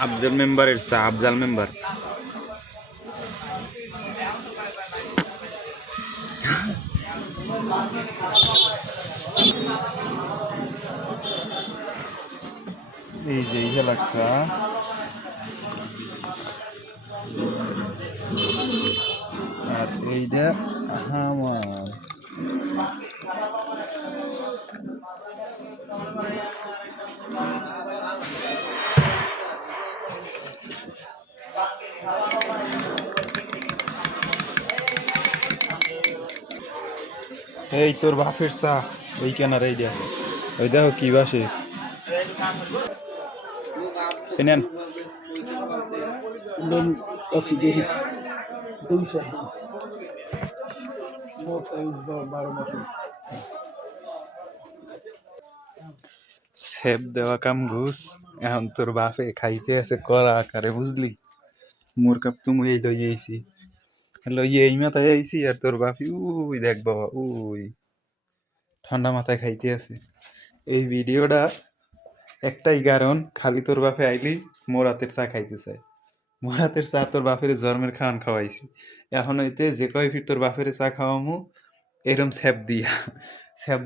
আফজাল মেম্বারের চা, আফজাল মেম্বার। এই যে ইয়ে লাগছে আর এইটা আমার এই তোর বাপের চা ওই কেনার এইটা ওই দেখো কি বাসে নেন সেব দেওয়া কাম ঘুষ এখন তোর বাপে খাইতে আছে করা আকারে বুঝলি মোর কাপ তুমি এই লইয়েছি লইয়ে এই মাথায় আইছি আর তোর বাপি উই দেখ বাবা উই ঠান্ডা মাথায় খাইতে আছে এই ভিডিওটা একটাই কারণ খালি তোর বাপে আইলি মোর হাতের চা খাইতে চায় মোর হাতের চা তোর বাপের জন্মের খাওয়ান খাওয়াইছি এখন হইতে যে কয় ফির তোর বাপের চা খাওয়ামু এরম স্যাপ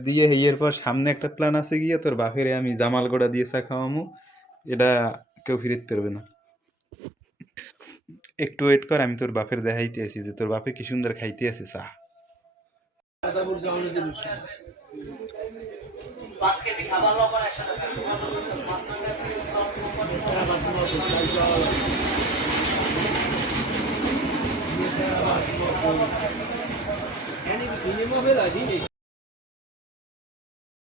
দিয়ে এর পর সামনে একটা প্ল্যান আছে গিয়া তোর বাপেরে আমি জামাল গোড়া দিয়ে চা খাওয়ামু এটা কেউ ফিরিত পারবে না একটু ওয়েট কর আমি তোর বাপের দেখাইতে আছি যে তোর বাপে কি সুন্দর খাইতে আছে চা